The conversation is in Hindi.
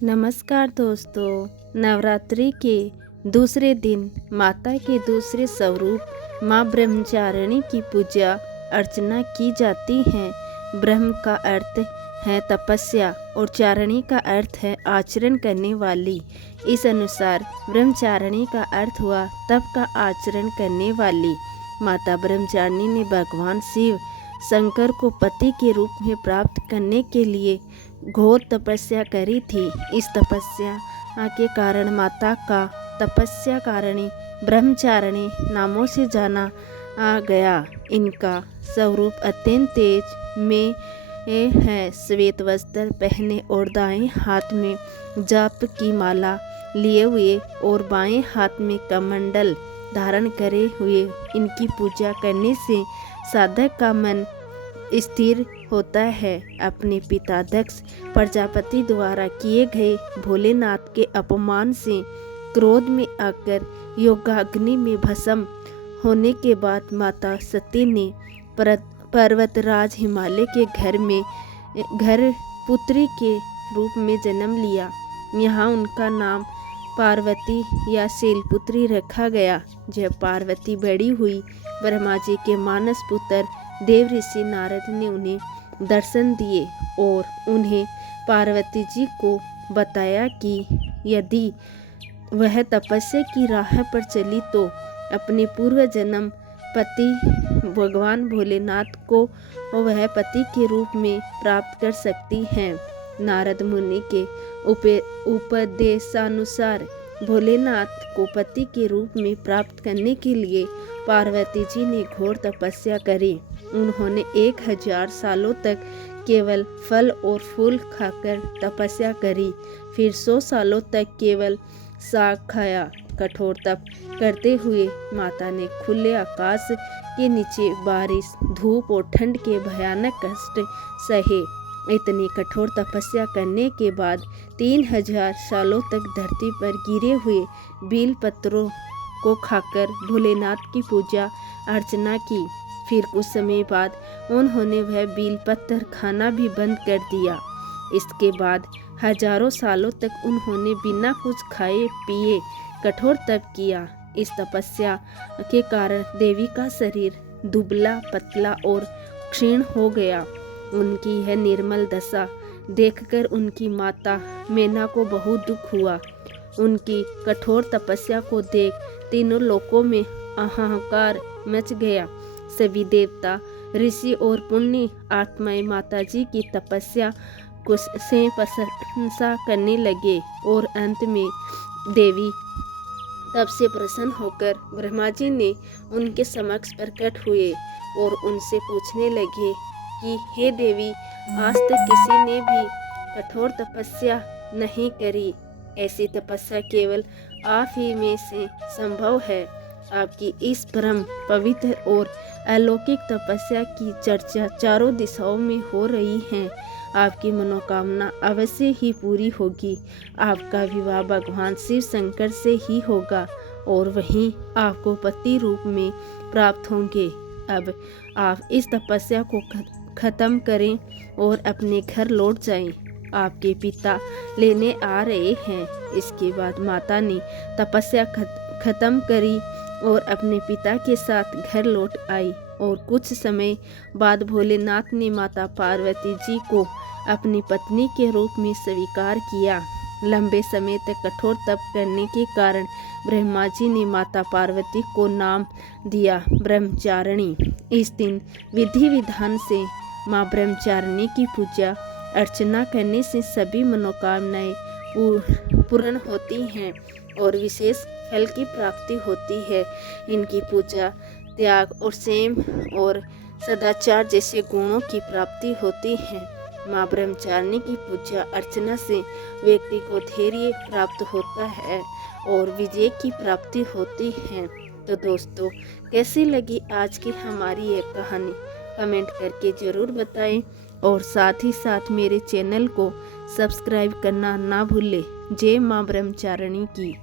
नमस्कार दोस्तों। नवरात्रि के दूसरे दिन माता के दूसरे स्वरूप माँ ब्रह्मचारिणी की पूजा अर्चना की जाती है। ब्रह्म का अर्थ है तपस्या और चारिणी का अर्थ है आचरण करने वाली। इस अनुसार ब्रह्मचारिणी का अर्थ हुआ तप का आचरण करने वाली। माता ब्रह्मचारिणी ने भगवान शिव शंकर को पति के रूप में प्राप्त करने के लिए घोर तपस्या करी थी। इस तपस्या के कारण माता का तपस्या कारिणी ब्रह्मचारिणी नामों से जाना गया। इनका स्वरूप अत्यंत तेज में है। श्वेत वस्त्र पहने और दाएं हाथ में जाप की माला लिए हुए और बाएं हाथ में कमंडल धारण करे हुए इनकी पूजा करने से साधक का मन स्थिर होता है। अपने पिता दक्ष प्रजापति द्वारा किए गए भोलेनाथ के अपमान से क्रोध में आकर योगाग्नि में भस्म होने के बाद माता सती ने पर्वतराज हिमालय के घर पुत्री के रूप में जन्म लिया। यहाँ उनका नाम पार्वती या शैलपुत्री रखा गया। जब पार्वती बड़ी हुई, ब्रह्मा जी के मानस पुत्र देव ऋषि नारद ने उन्हें दर्शन दिए और उन्हें पार्वती जी को बताया कि यदि वह तपस्या की राह पर चली तो अपने पूर्व जन्म पति भगवान भोलेनाथ को वह पति के रूप में प्राप्त कर सकती हैं। नारद मुनि के उपदेशानुसार भोलेनाथ को पति के रूप में प्राप्त करने के लिए पार्वती जी ने घोर तपस्या करी। उन्होंने 1000 सालों तक केवल फल और फूल खाकर तपस्या करी। फिर 100 सालों तक केवल साग खाया। कठोर तप करते हुए माता ने खुले आकाश के नीचे बारिश, धूप और ठंड के भयानक कष्ट सहे। इतनी कठोर तपस्या करने के बाद 3000 सालों तक धरती पर गिरे हुए बेल पत्रों को खाकर भोलेनाथ की पूजा अर्चना की। फिर कुछ समय बाद उन्होंने वह बेल पत्थर खाना भी बंद कर दिया। इसके बाद हजारों सालों तक उन्होंने बिना कुछ खाए पिए कठोर तप किया। इस तपस्या के कारण देवी का शरीर दुबला पतला और क्षीण हो गया। उनकी यह निर्मल दशा देखकर उनकी माता मैना को बहुत दुख हुआ। उनकी कठोर तपस्या को देख तीनों लोकों में हाहाकार मच गया। सभी देवता, ऋषि और पुण्य आत्माएं माता जी की तपस्या से प्रशंसा करने लगे और अंत में देवी तब से प्रसन्न होकर ब्रह्मा जी ने उनके समक्ष प्रकट हुए और उनसे पूछने लगे कि हे देवी, आज तक किसी ने भी कठोर तपस्या नहीं करी। ऐसी तपस्या केवल आप ही में से संभव है। आपकी इस परम पवित्र और अलौकिक तपस्या की चर्चा चारों दिशाओं में हो रही है। आपकी मनोकामना अवश्य ही पूरी होगी। आपका विवाह भगवान शिव शंकर से ही होगा और वहीं आपको पति रूप में प्राप्त होंगे। अब आप इस तपस्या को खत्म करें और अपने घर लौट जाएं। आपके पिता लेने आ रहे हैं। इसके बाद माता ने तपस्या खत्म करी और अपने पिता के साथ घर लौट आई और कुछ समय बाद भोलेनाथ ने माता पार्वती जी को अपनी पत्नी के रूप में स्वीकार किया। लंबे समय तक कठोर तप करने के कारण ब्रह्मा जी ने माता पार्वती को नाम दिया ब्रह्मचारिणी। इस दिन विधि विधान से माँ ब्रह्मचारिणी की पूजा अर्चना करने से सभी मनोकामनाएं पूर्ण होती हैं और विशेष फल की प्राप्ति होती है। इनकी पूजा त्याग और संयम और सदाचार जैसे गुणों की प्राप्ति होती है। माँ ब्रह्मचारिणी की पूजा अर्चना से व्यक्ति को धैर्य प्राप्त होता है और विजय की प्राप्ति होती है। तो दोस्तों, कैसी लगी आज की हमारी ये कहानी कमेंट करके ज़रूर बताएं और साथ ही साथ मेरे चैनल को सब्सक्राइब करना ना भूलें। जय माँ ब्रह्मचारिणी की।